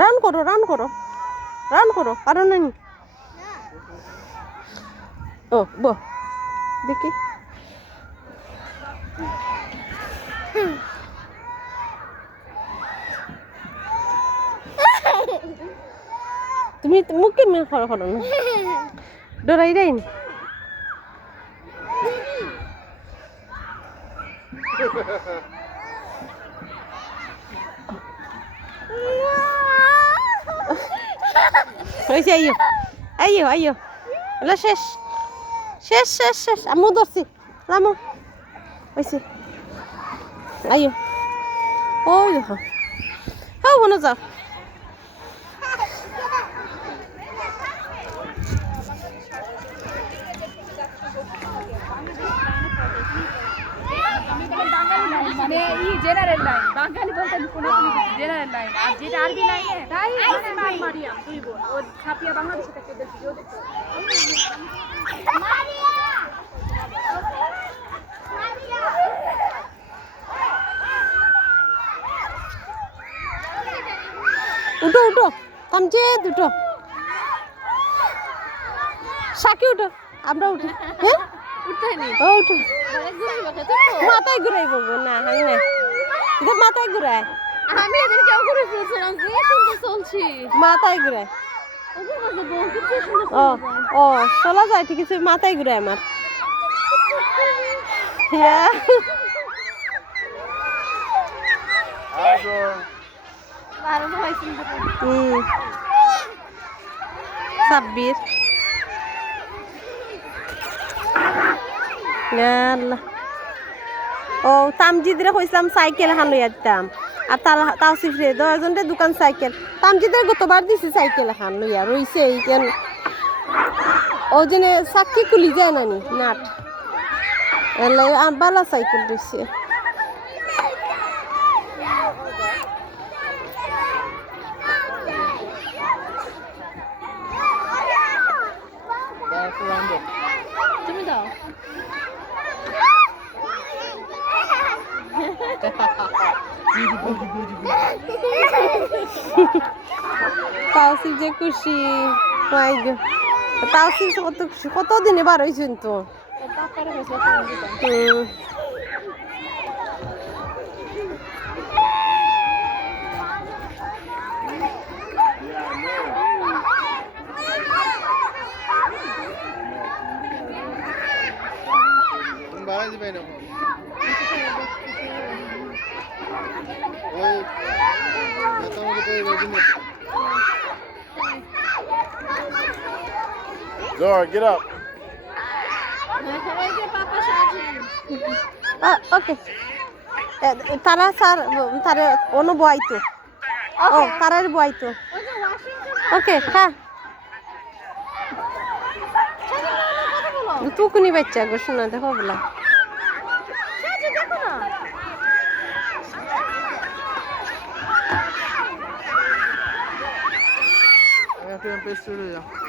Run করো run করো run করো পারো না নি ও বো দেখি তুমি মুখে মেয়ে করো করো না ডরাই দেয় নি হয়েছে আইয়ো আইয়ো আইয়ো এলা শেষ শেষ শেষ শেষ আমু ধরছি রামু হয়েছে আইয়ো ওই দেখো হ্যাঁ মনে যাও মানে ই জেনারেল লাইন বাঙালি বলতে কোনো জেনারেল লাইন আর যেটা আরবি লাইনে তাই মানে মারিয়াম তুই বল ও ছাপিয়া বাংলাদেশে থেকে ভিডিও দেখো মারিয়া উঠো উঠো কামচে দুটো সাকি উঠো আমরা উঠি হ্যাঁ উঠতে নি ও উঠো মাথায় ঘুরাইব না হাই না এটা মাথায় ঘুরায় আমি এদের কেউ করে ফেলছিলাম যে সুন্দর চলছি মাথায় ঘুরায় ওদের মাঝে বহুত সুন্দর ও ও চলা যায় ঠিক আছে মাথায় ঘুরায় আমার হ্যাঁ ভালো হয়েছে সাব্বির আল্লাহ ও তামজিদরে কইছিলাম সাইকেল হান লইয়া দিতাম আর তাও সিফরে 10 জনের দোকান সাইকেল তামজিদরে গতবার দিছি সাইকেল হান লইয়া রইছে এইখান ও জেনে সাক্ষী খুলি যায় নানি নাট এলে বালা সাইকেল রইছে তুমি দাও তাওসিফ যে খুশি মাই গো তাওসিফ কত খুশি কত দিনে বার হইছেন তো Zora, get up. ওকে তারা স্যার তারা অন্য বয়াইতো ও তারার বয়াইতো ওকে হ্যাঁ তুকুনি বাচ্চা গো শোনা দেখো বলা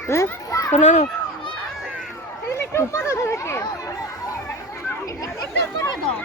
হ্যাঁ শোনা একটু উপরে ধরে কে একটু উপরে দাও